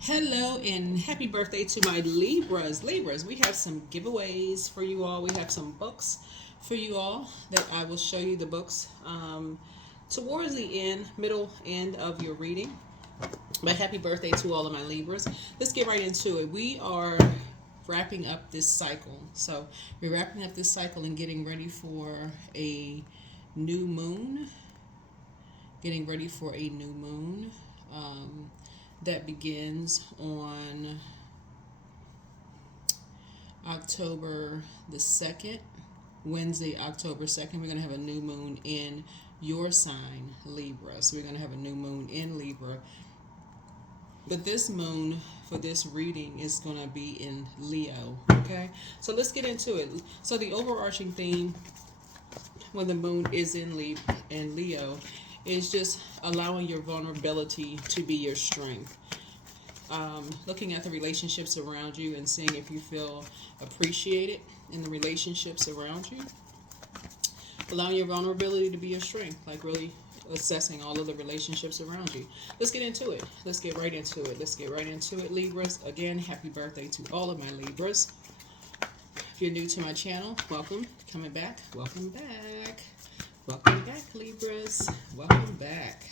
Hello and happy birthday to my Libras. Libras, we have some giveaways for you all. We have some books for you all that I will show you the books towards the middle end of your reading. But happy birthday to all of my Libras. Let's get right into it. We are wrapping up this cycle. So we're wrapping up this cycle and getting ready for a new moon. Getting ready for a new moon. That begins on October the 2nd, Wednesday, October 2nd. We're going to have a new moon in your sign, Libra. So we're going to have a new moon in Libra. But this moon for this reading is going to be in Leo. Okay, so let's get into it. So the overarching theme when the moon is in Leo is just allowing your vulnerability to be your strength. Looking at the relationships around you and seeing if you feel appreciated in the relationships around you. Allowing your vulnerability to be your strength, like really assessing all of the relationships around you. Let's get into it. Let's get right into it. Let's get right into it, Libras. Again, happy birthday to all of my Libras. If you're new to my channel, welcome. Coming back, welcome back. Welcome back, Libras. Welcome back.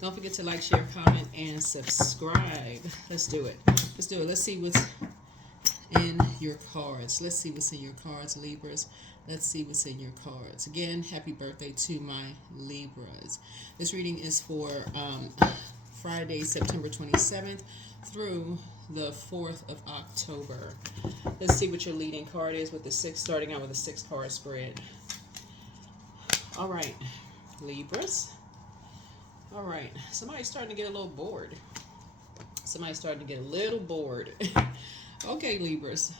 Don't forget to like, share, comment, and subscribe. Let's do it. Let's do it. Let's see what's in your cards. Let's see what's in your cards, Libras. Let's see what's in your cards. Again, happy birthday to my Libras. This reading is for Friday, September 27th through the 4th of October. Let's see what your leading card is with the six, starting out with a 6-card spread. All right, Libras. All right, somebody's starting to get a little bored. Somebody's starting to get a little bored. Okay, Libras,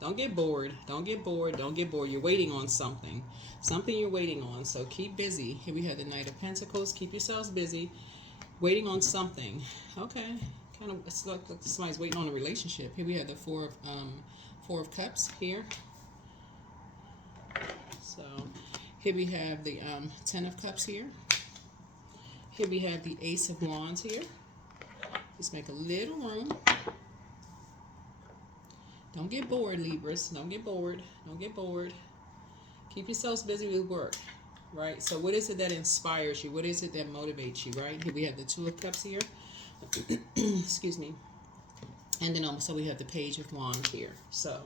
don't get bored. Don't get bored. Don't get bored. You're waiting on something. Something you're waiting on. So keep busy. Here we have the Knight of Pentacles. Keep yourselves busy. Waiting on something. Okay. Kind of, it's like somebody's waiting on a relationship. Here we have the Four of Cups here. So here we have the 10 of Cups here. Here we have the Ace of Wands here. Just make a little room. Don't get bored, Libras. Don't get bored. Don't get bored. Keep yourselves busy with work, right? So what is it that inspires you? What is it that motivates you, right? Here we have the Two of Cups here. Excuse me. And then also we have the Page of Wands here. So,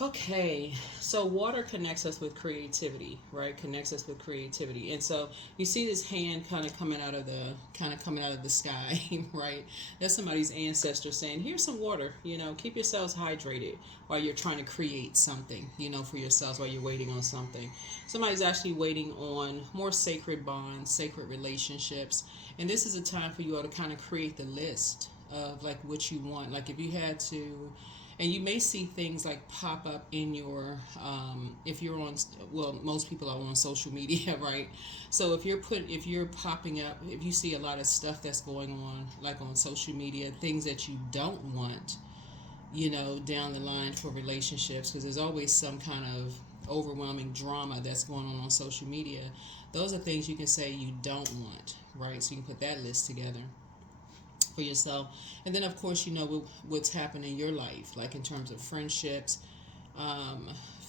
okay, so water connects us with creativity, right? Connects us with creativity. And so you see this hand kind of coming out of the sky, right? That's somebody's ancestor saying, here's some water, keep yourselves hydrated while you're trying to create something, for yourselves while you're waiting on something. Somebody's actually waiting on more sacred bonds, sacred relationships. And this is a time for you all to kind of create the list of like what you want. Like if you had to, and you may see things like pop up in your, if you're on, well, most people are on social media, right? So if you're popping up, if you see a lot of stuff that's going on, like on social media, things that you don't want, down the line for relationships, because there's always some kind of overwhelming drama that's going on social media. Those are things you can say you don't want, right? So you can put that list together for yourself. And then of course what's happening in your life, like in terms of friendships,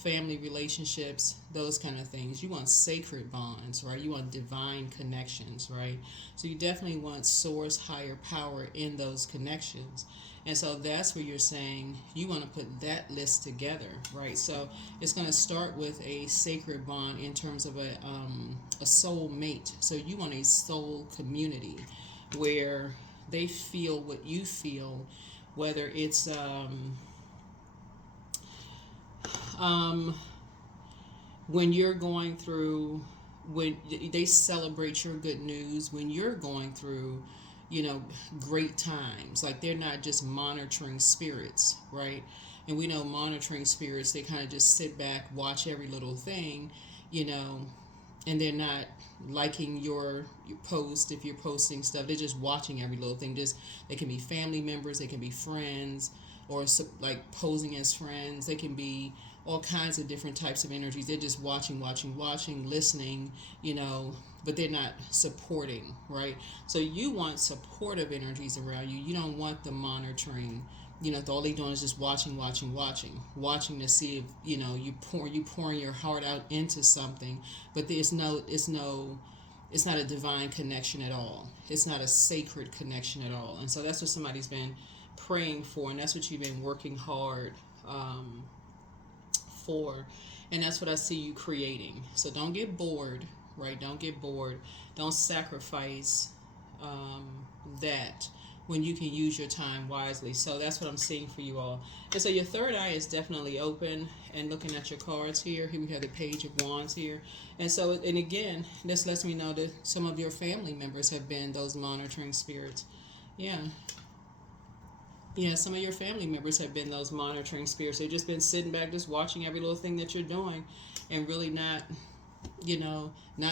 family relationships, those kind of things. You want sacred bonds, right? You want divine connections, right? So you definitely want source, higher power in those connections. And so that's where you're saying you want to put that list together, right? So it's going to start with a sacred bond in terms of a soul mate. So you want a soul community where they feel what you feel, whether it's when you're going through, when they celebrate your good news, when you're going through, great times. Like they're not just monitoring spirits, right? And we know monitoring spirits, they kind of just sit back, watch every little thing, and they're not liking your post if you're posting stuff. They're just watching every little thing. They can be family members, they can be friends, or like posing as friends. They can be all kinds of different types of energies. They're just watching, listening, but they're not supporting, right? So you want supportive energies around you. You don't want the monitoring. All they doing is just watching to see if you pouring your heart out into something, but it's not a divine connection at all. It's not a sacred connection at all. And so that's what somebody's been praying for, and that's what you've been working hard for, and that's what I see you creating. So don't get bored, right? Don't get bored. Don't sacrifice that when you can use your time wisely. So that's what I'm seeing for you all. And so your third eye is definitely open. And looking at your cards here we have the Page of Wands here. And so, and again, this lets me know that some of your family members have been those monitoring spirits. Yeah, some of your family members have been those monitoring spirits. They've just been sitting back, just watching every little thing that you're doing, and really not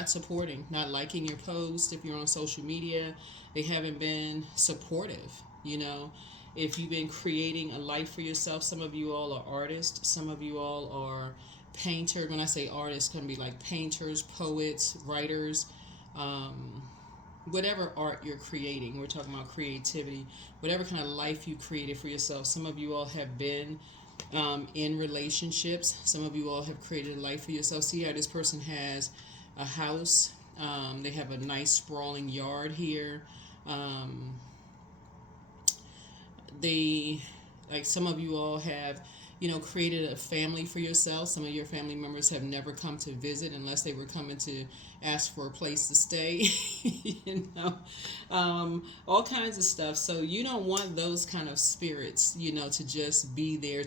supporting, not liking your post if you're on social media. They haven't been supportive. If you've been creating a life for yourself, some of you all are artists, some of you all are painters. When I say artists, can be like painters, poets, writers, whatever art you're creating. We're talking about creativity, whatever kind of life you created for yourself. Some of you all have been in relationships. Some of you all have created a life for yourself. See how this person has a house. They have a nice sprawling yard here. Some of you all have, created a family for yourself. Some of your family members have never come to visit unless they were coming to ask for a place to stay, all kinds of stuff. So you don't want those kind of spirits, to just be there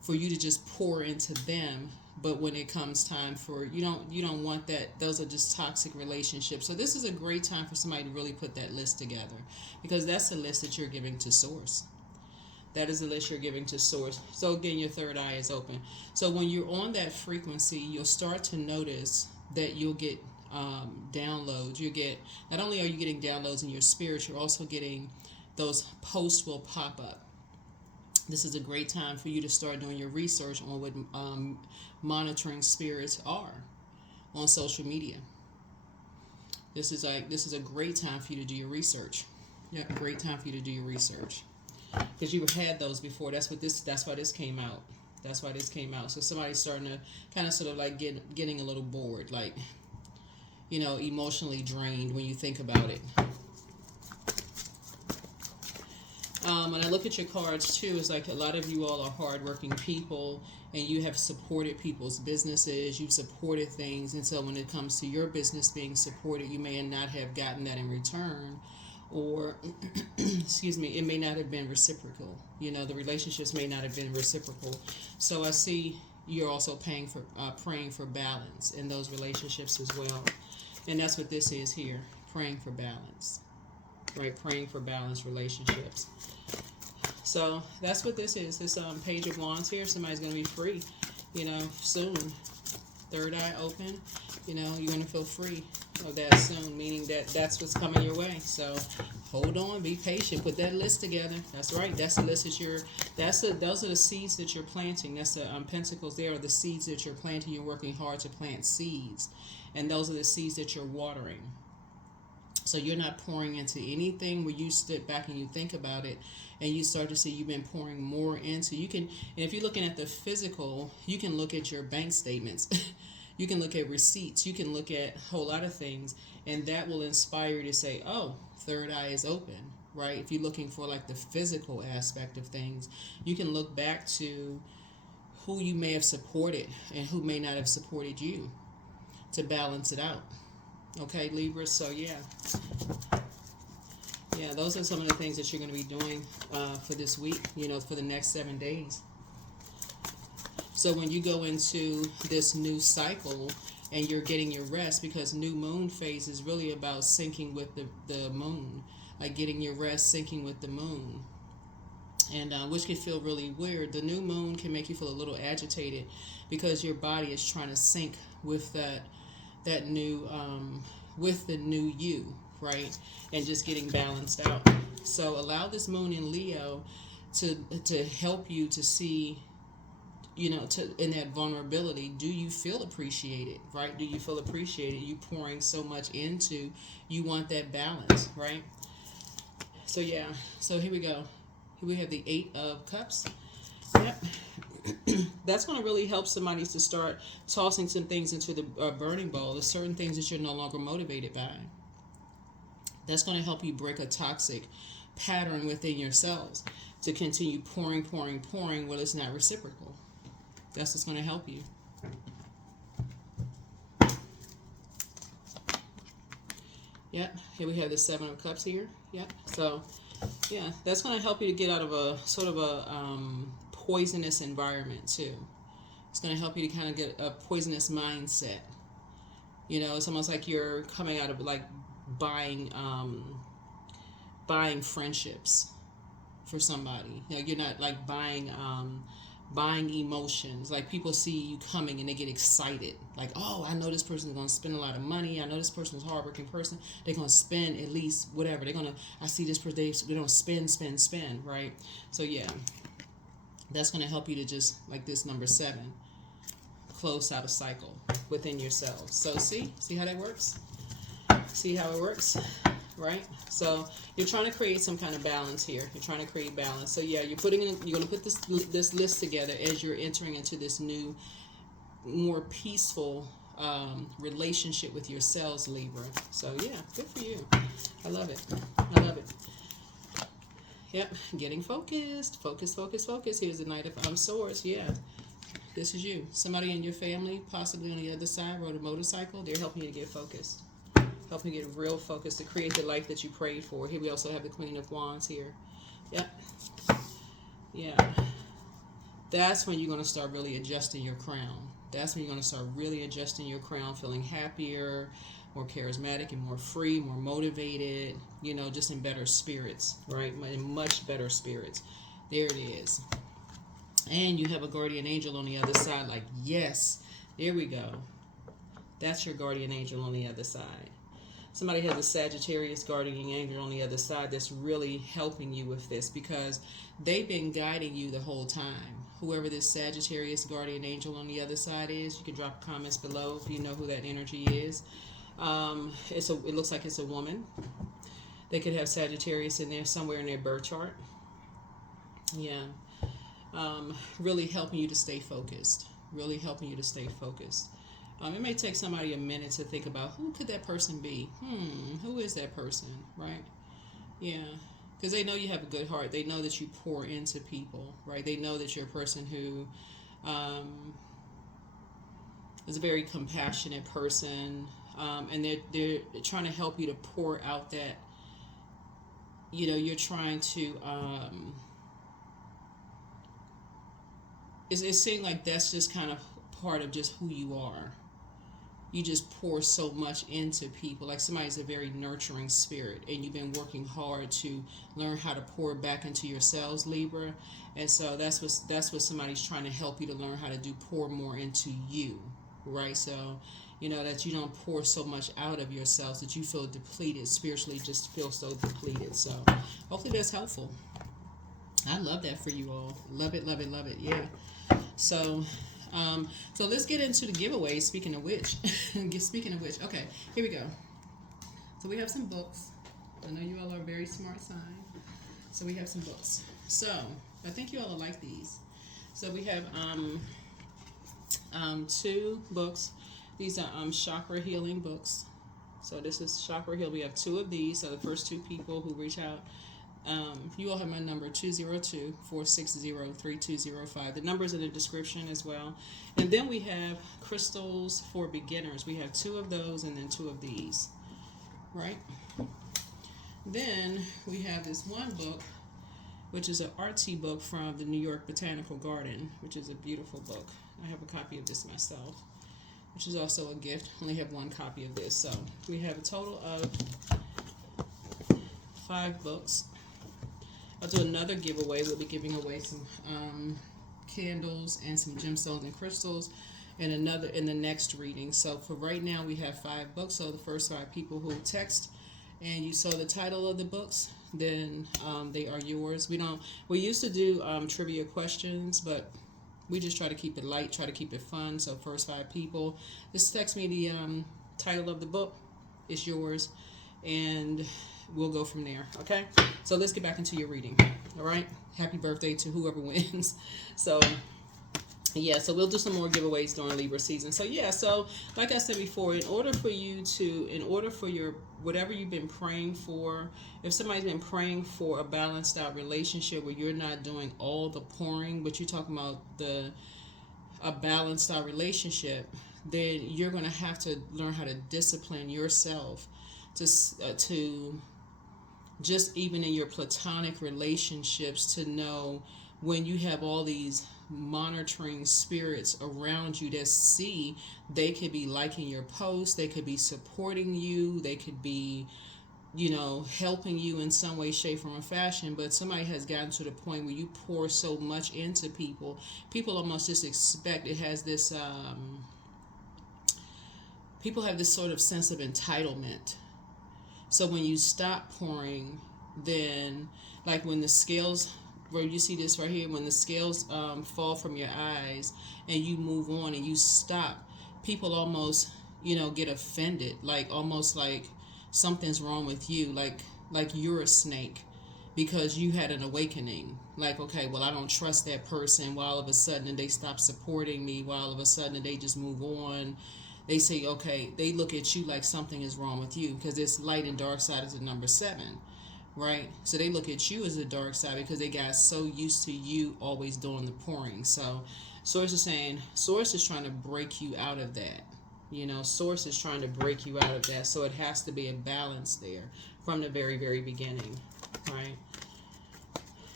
for you to just pour into them. But when it comes time for, you don't want that. Those are just toxic relationships. So this is a great time for somebody to really put that list together, because that's the list that you're giving to Source. That is the list you're giving to Source. So again, your third eye is open. So when you're on that frequency, you'll start to notice that you'll get downloads. Not only are you getting downloads in your spirit, you're also getting those posts will pop up. This is a great time for you to start doing your research on what monitoring spirits are on social media. This is a great time for you to do your research. Yeah, great time for you to do your research, because you've had those before. That's why this came out. That's why this came out. So somebody's starting to kind of sort of like getting a little bored, like, emotionally drained when you think about it. When I look at your cards too, it's like a lot of you all are hardworking people, and you have supported people's businesses. You've supported things, and so when it comes to your business being supported, you may not have gotten that in return, or excuse me, it may not have been reciprocal. The relationships may not have been reciprocal. So I see you're also praying for balance in those relationships as well, and that's what this is here: praying for balance, right? Praying for balanced relationships. So that's what this is. This Page of Wands here. Somebody's going to be free, soon. Third eye open. You're going to feel free of that soon, meaning that's what's coming your way. So hold on, be patient, put that list together. That's right. That's the list those are the seeds that you're planting. That's the Pentacles. They are the seeds that you're planting. You're working hard to plant seeds, and those are the seeds that you're watering. So you're not pouring into anything where you sit back and you think about it, and you start to see you've been pouring more into. And if you're looking at the physical, you can look at your bank statements. You can look at receipts. You can look at a whole lot of things, and that will inspire you to say, oh, third eye is open, right? If you're looking for like the physical aspect of things, you can look back to who you may have supported and who may not have supported you to balance it out. Okay, Libra, so yeah, those are some of the things that you're going to be doing for this week, for the next 7 days. So when you go into this new cycle and you're getting your rest, because new moon phase is really about syncing with the moon, like getting your rest, syncing with the moon, and which can feel really weird. The new moon can make you feel a little agitated because your body is trying to sync with that new with the new you, right? And just getting balanced out. So allow this moon in Leo to help you to see, in that vulnerability, do you feel appreciated, right? Do you feel appreciated? You pouring so much into, you want that balance, right? So yeah, so here we go. Here we have the 8 of Cups. Yep. That's going to really help somebody to start tossing some things into the burning bowl. There's certain things that you're no longer motivated by. That's going to help you break a toxic pattern within yourselves to continue pouring, pouring, pouring when it's not reciprocal. That's what's going to help you. Yep. Here we have the 7 of Cups here. Yep. So, yeah, that's going to help you to get out of a sort of a poisonous environment too. It's going to help you to kind of get a poisonous mindset. It's almost like you're coming out of like buying friendships for somebody. You're not like buying emotions. Like people see you coming and they get excited. Like, oh, I know this person is going to spend a lot of money. I know this person is a hardworking person. They're going to spend at least whatever. I see this person, they're going to spend, right? So yeah, that's going to help you to just, like this number 7, close out a cycle within yourselves. So see how that works? See how it works? Right? So you're trying to create some kind of balance here. You're trying to create balance. So yeah, you're going to put this list together as you're entering into this new, more peaceful relationship with yourselves, Libra. So yeah, good for you. I love it. I love it. Yep, getting focused. Focus, focus, focus. Here's the Knight of Swords. Yeah, this is you. Somebody in your family, possibly on the other side, rode a motorcycle. They're helping you to get focused. Helping you get real focus to create the life that you prayed for. Here we also have the Queen of Wands here. Yep. Yeah. That's when you're going to start really adjusting your crown. That's when you're going to start really adjusting your crown, feeling happier, more charismatic, and more free, more motivated, just in better spirits, right? In much better spirits. There it is. And you have a guardian angel on the other side. Like, yes, there we go. That's your guardian angel on the other side. Somebody has a Sagittarius guardian angel on the other side that's really helping you with this because they've been guiding you the whole time. Whoever this Sagittarius guardian angel on the other side is, you can drop comments below if you know who that energy is. It looks like it's a woman. They could have Sagittarius in there somewhere in their birth chart. Yeah. Really helping you to stay focused. Really helping you to stay focused. It may take somebody a minute to think about who could that person be. Who is that person, right? Yeah, because they know you have a good heart. They know that you pour into people, right? They know that you're a person who is a very compassionate person, and they're trying to help you to pour out that. You're trying to. It seems like that's just kind of part of just who you are. You just pour so much into people. Like somebody's a very nurturing spirit, and you've been working hard to learn how to pour back into yourselves, Libra. And so that's what somebody's trying to help you to learn how to do. Pour more into you, right? So that you don't pour so much out of yourselves that you feel depleted spiritually. Just feel so depleted. So hopefully that's helpful. I love that for you all. Love it, love it, love it. Yeah. So let's get into the giveaway. Speaking of which, okay, here we go. So we have some books. I know you all are a very smart sign. So we have some books. So I think you all will like these. So we have 2 books. These are chakra healing books. So this is chakra heal. We have 2 of these. So the first 2 people who reach out. You all have my number, 202-460-3205. The number's in the description as well. And then we have crystals for beginners. We have 2 of those and then 2 of these. Right? Then we have this one book, which is an artsy book from the New York Botanical Garden, which is a beautiful book. I have a copy of this myself, which is also a gift. I only have 1 copy of this. So we have a total of 5 books. I'll do another giveaway. We'll be giving away some candles and some gemstones and crystals in the next reading. So for right now, we have 5 books. So the first 5 people who text and you saw the title of the books, then they are yours. We used to do trivia questions, but We just try to keep it light, try to keep it fun. So first 5 people, just text me the title of the book. It's yours, and we'll go from there. Okay. So let's get back into your reading. All right. Happy birthday to whoever wins. So yeah, so we'll do some more giveaways during Libra season. So yeah, so like I said before, in order for your whatever you've been praying for, if somebody's been praying for a balanced out relationship where you're not doing all the pouring, but you're talking about a balanced out relationship, then you're going to have to learn how to discipline yourself to just even in your platonic relationships, to know when you have all these monitoring spirits around you that see, they could be liking your posts, they could be supporting you, they could be, helping you in some way, shape, form, or fashion. But somebody has gotten to the point where you pour so much into people almost just expect, it has this people have this sort of sense of entitlement. So when you stop pouring, then like when the scales, where you see this right here, when the scales fall from your eyes and you move on and you stop, people almost, get offended, like almost like something's wrong with you, like you're a snake because you had an awakening. Like, okay, well, I don't trust that person. While all of a sudden they stop supporting me, while all of a sudden they just move on. They say, okay, they look at you like something is wrong with you because this light and dark side is the number 7, right? So they look at you as a dark side because they got so used to you always doing the pouring. So Source is saying, Source is trying to break you out of that. Source is trying to break you out of that. So it has to be a balance there from the very, very beginning, right?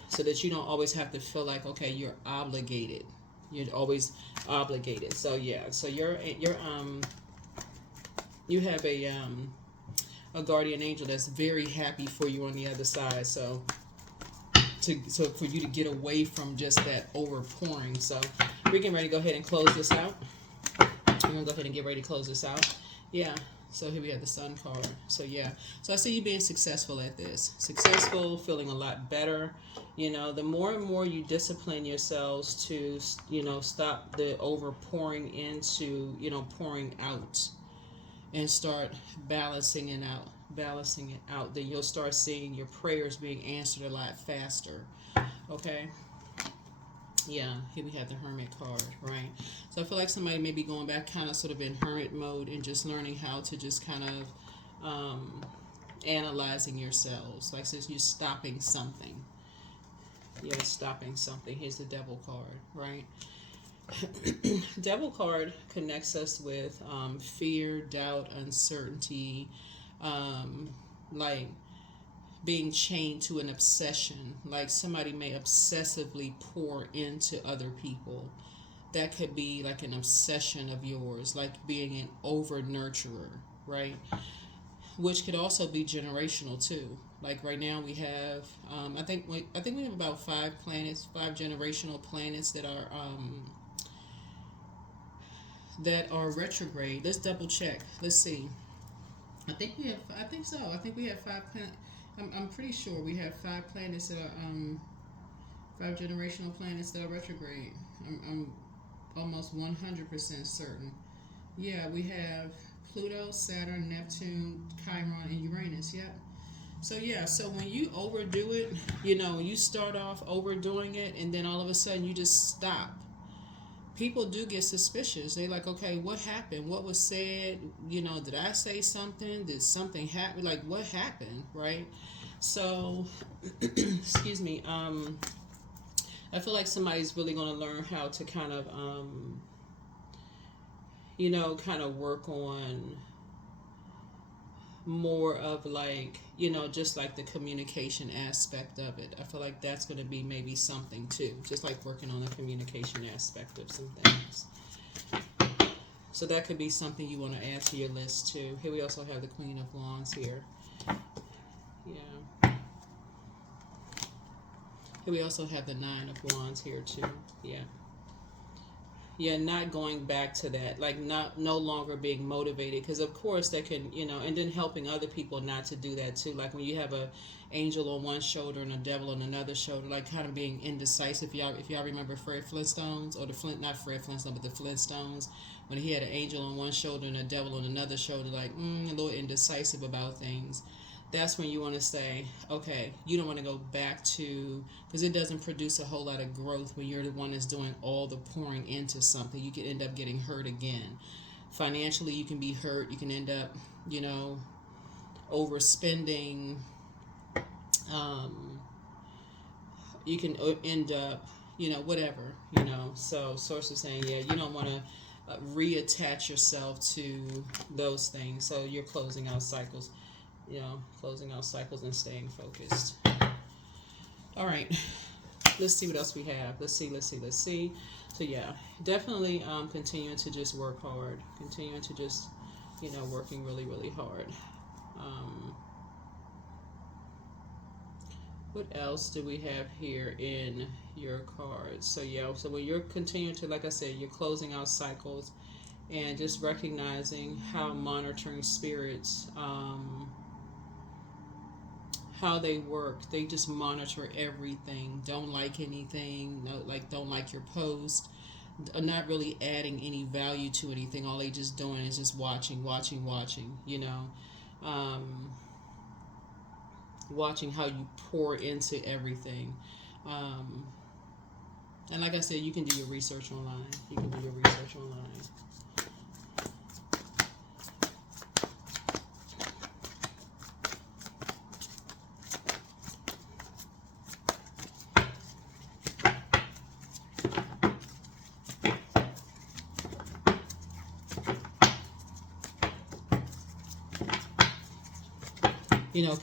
So that you don't always have to feel like, okay, you're obligated. You're always obligated. So yeah, so you have a guardian angel that's very happy for you on the other side. So for you to get away from just that overpouring. So we're getting ready to go ahead and close this out. We're gonna go ahead and get ready to close this out. Yeah. So here we have the Sun card. So yeah. So I see you being successful at this. Successful, feeling a lot better. The more and more you discipline yourselves to, stop the over pouring into, pouring out, and start balancing it out, then you'll start seeing your prayers being answered a lot faster. Okay. Yeah, here we have the Hermit card, right? So I feel like somebody may be going back kind of sort of in hermit mode and just learning how to just kind of analyzing yourselves. Like, since you're stopping something. You're stopping something. Here's the Devil card, right? Devil card connects us with fear, doubt, uncertainty, like being chained to an obsession. Like somebody may obsessively pour into other people. That could be like an obsession of yours, like being an over nurturer, right? Which could also be generational too. Like right now we have, I think we have about 5 planets, 5 generational planets that are retrograde. Let's double check. Let's see. I think so. I think we have 5 planets. I'm pretty sure we have 5 planets that are 5 generational planets that are retrograde. I'm almost 100% certain. Yeah, we have Pluto, Saturn, Neptune, Chiron, and Uranus. Yep. So yeah, so when you overdo it, you start off overdoing it, and then all of a sudden you just stop. People do get suspicious. They like, okay, what happened? What was said? Did I say something? Did something happen? Like, what happened, right? So, excuse me. I feel like somebody's really going to learn how to kind of, kind of work on more of like, just like the communication aspect of it. I feel like that's going to be maybe something too, just like working on the communication aspect of some things. So that could be something you want to add to your list too. Here we also have the Queen of Wands here. Yeah. Here we also have the 9 of Wands here too. Yeah. Yeah, not going back to that, like not no longer being motivated, because of course that can, and then helping other people not to do that too. Like when you have a angel on one shoulder and a devil on another shoulder, like kind of being indecisive. If y'all remember Fred Flintstones, or the Flint, not Fred Flintstone, but the Flintstones, when he had an angel on one shoulder and a devil on another shoulder, like a little indecisive about things. That's when you want to say, okay, you don't want to go back to, because it doesn't produce a whole lot of growth when you're the one that's doing all the pouring into something. You can end up getting hurt again. Financially, you can be hurt. You can end up, overspending. Um, you can end up, whatever, So, source is saying, yeah, you don't want to reattach yourself to those things. So, you're closing out cycles. Closing out cycles and staying focused. All right, let's see what else we have. Let's see. So yeah, definitely continuing to just work hard, continuing to just, working really, really hard. What else do we have here in your cards? So yeah, so when you're continuing to, like I said, you're closing out cycles and just recognizing how monitoring spirits, how they work. They just monitor everything. Don't like anything. No, like don't like your post. Not really adding any value to anything. All they just doing is just watching. Watching how you pour into everything. And like I said, you can do your research online.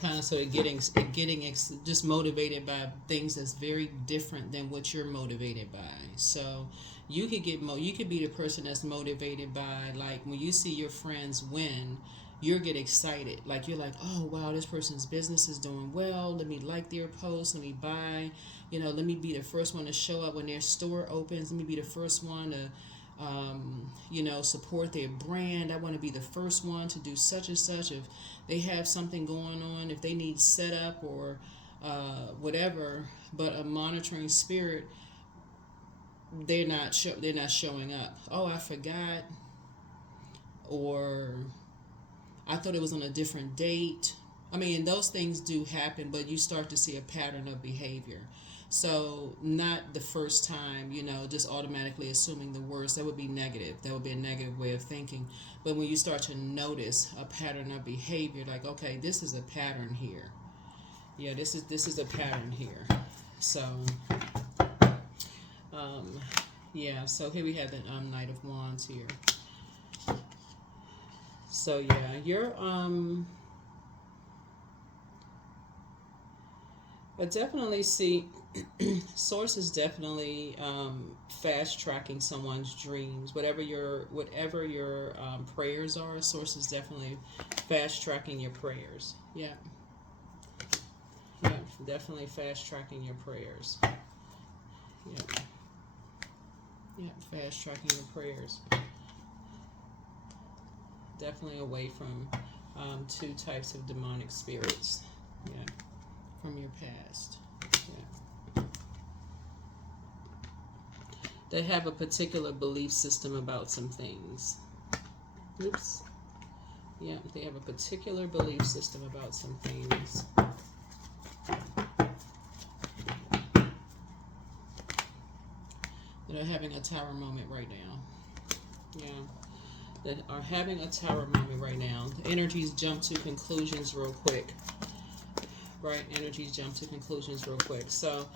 Kind of so getting just motivated by things that's very different than what you're motivated by. So you could you could be the person that's motivated by, like, when you see your friends win, you get excited. Like you're like, oh wow, this person's business is doing well. Let me like their post. Let me buy. Let me be the first one to show up when their store opens. Let me be the first one to support their brand. I want to be the first one to do such and such. If they have something going on, if they need setup or whatever, but a monitoring spirit, they're not showing up. Oh, I forgot, or I thought it was on a different date. I mean, those things do happen, but you start to see a pattern of behavior. So not the first time, just automatically assuming the worst. That would be negative. That would be a negative way of thinking. But when you start to notice a pattern of behavior, like, okay, this is a pattern here. Yeah, this is a pattern here. So, yeah. So here we have the Knight of Wands here. So yeah, you're I definitely see source is definitely fast tracking someone's dreams. Whatever your prayers are, source is definitely fast tracking your prayers. Yeah. Yeah, definitely fast tracking your prayers. Yeah. Yeah, fast tracking your prayers. Definitely away from two types of demonic spirits. Yeah. From your past. Yeah. They have a particular belief system about some things. Oops. Yeah, they have a particular belief system about some things. They're having a tower moment right now. Yeah. That are having a tower moment right now. The energies jump to conclusions real quick. Right? Energies jump to conclusions real quick. So,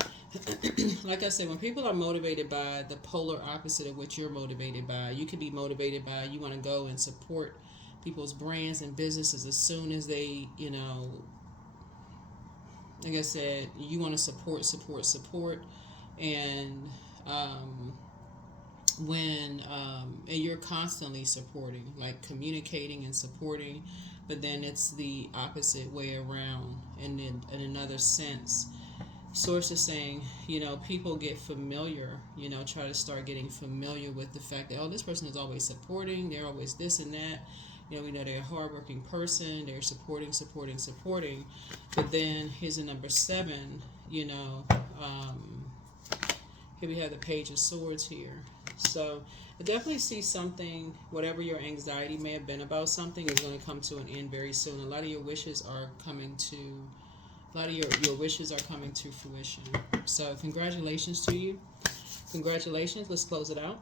like I said, when people are motivated by the polar opposite of what you're motivated by, you can be motivated by, you want to go and support people's brands and businesses as soon as they, like I said, you want to support. And and you're constantly supporting, like communicating and supporting, but then it's the opposite way around. And in another sense, Source is saying, you know, people get familiar, you know, try to start getting familiar with the fact that, oh, this person is always supporting, they're always this and that. You know, we know they're a hardworking person, they're supporting. But then here's a number 7, you know, here we have the Page of Swords here. So I definitely see something, whatever your anxiety may have been about something is going to come to an end very soon. A lot of your wishes are coming to your wishes are coming to fruition. So congratulations to you. Congratulations. Let's close it out.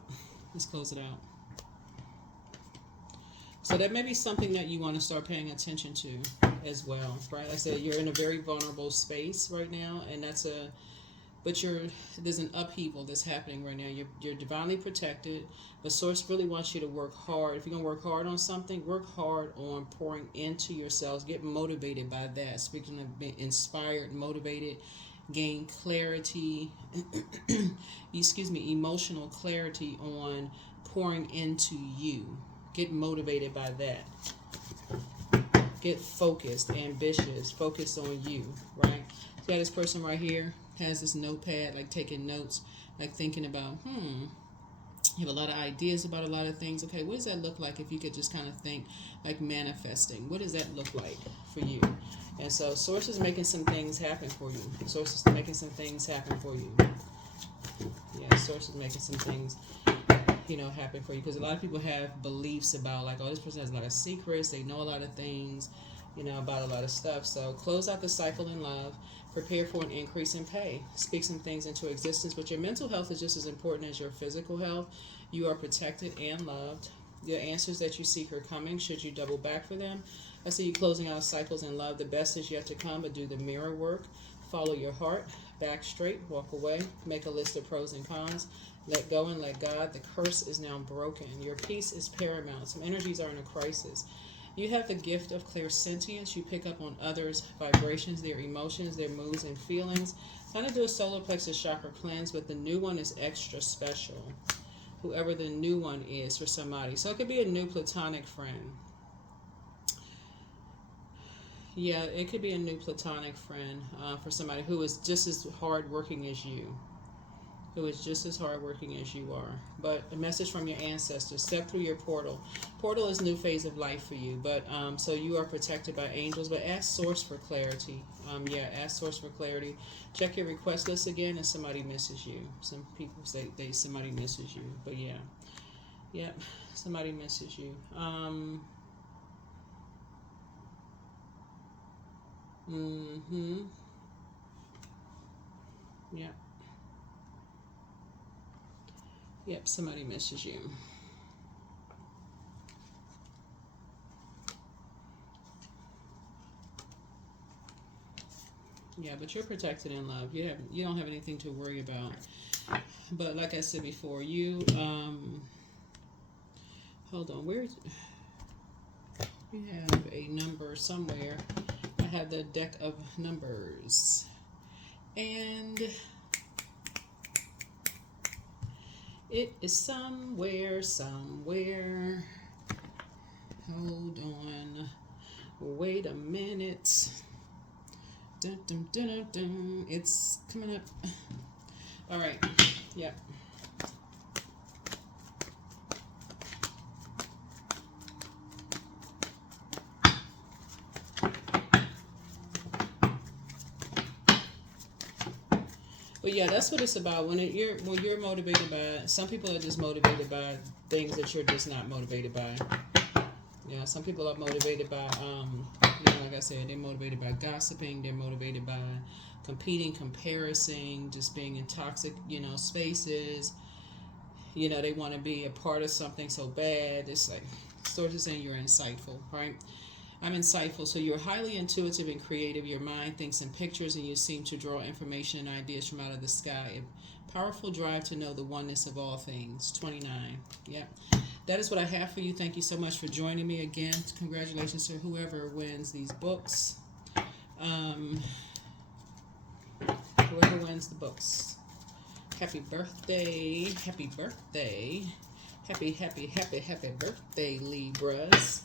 So that may be something that you want to start paying attention to as well, right? Like I said, you're in a very vulnerable space right now, and there's an upheaval that's happening right now. You're divinely protected, but Source really wants you to work hard. If you're gonna work hard on something, work hard on pouring into yourselves. Get motivated by that. Speaking of being inspired, motivated, gain clarity, emotional clarity on pouring into you. Get motivated by that. Get focused, ambitious, focused on you, right? You got this person right here, has this notepad, like taking notes, like thinking about, you have a lot of ideas about a lot of things. Okay, what does that look like if you could just kind of think like manifesting? What does that look like for you? And so Source is making some things happen for you. Source is making some things happen for you. Yeah, Source is making some things, you know, happen for you. Because a lot of people have beliefs about like, oh, this person has a lot of secrets. They know a lot of things, you know, about a lot of stuff. So close out the cycle in love. Prepare for an increase in pay. Speak some things into existence. But your mental health is just as important as your physical health. You are protected and loved. The answers that you seek are coming should you double back for them. I see you closing out cycles in love. The best is yet to come, but do the mirror work. Follow your heart. Back straight. Walk away. Make a list of pros and cons. Let go and let God. The curse is now broken. Your peace is paramount. Some energies are in a crisis. You have the gift of clairsentience. You pick up on others' vibrations, their emotions, their moods, and feelings. Kind of do a solar plexus chakra cleanse, but the new one is extra special. Whoever the new one is for somebody. So it could be a new platonic friend. Yeah, it could be a new platonic friend for somebody who is just as hardworking as you. Who is just as hardworking as you are. But a message from your ancestors: step through your portal. Portal is a new phase of life for you. But so you are protected by angels. But ask Source for clarity. Ask Source for clarity. Check your request list again, and somebody misses you. Some people say somebody misses you. But somebody misses you. Yep, somebody misses you. Yeah, but you're protected in love. You don't have anything to worry about. But like I said before, you hold on, we have a number somewhere. I have the deck of numbers. And it is somewhere. Hold on. Wait a minute. Dun, dun, dun, dun, dun. It's coming up. All right. Yep. But yeah, that's what it's about. When you're motivated by, some people are just motivated by things that you're just not motivated by. Yeah, some people are motivated by, like I said, they're motivated by gossiping. They're motivated by competing, comparison, just being in toxic, spaces. They want to be a part of something so bad. It's like, Source is saying you're insightful, right? I'm insightful. So you're highly intuitive and creative. Your mind thinks in pictures, and you seem to draw information and ideas from out of the sky. A powerful drive to know the oneness of all things. 29. Yep. That is what I have for you. Thank you so much for joining me again. Congratulations to whoever wins these books. Whoever wins the books. Happy birthday. Happy birthday. Happy birthday, Libras.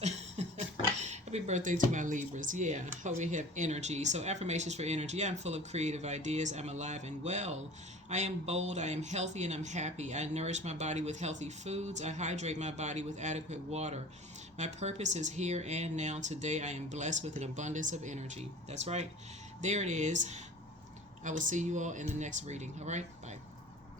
Happy birthday to my Libras. Yeah, hope we have energy. So, affirmations for energy. I'm full of creative ideas. I'm alive and well. I am bold. I am healthy and I'm happy. I nourish my body with healthy foods. I hydrate my body with adequate water. My purpose is here and now. Today, I am blessed with an abundance of energy. That's right. There it is. I will see you all in the next reading. All right. Bye.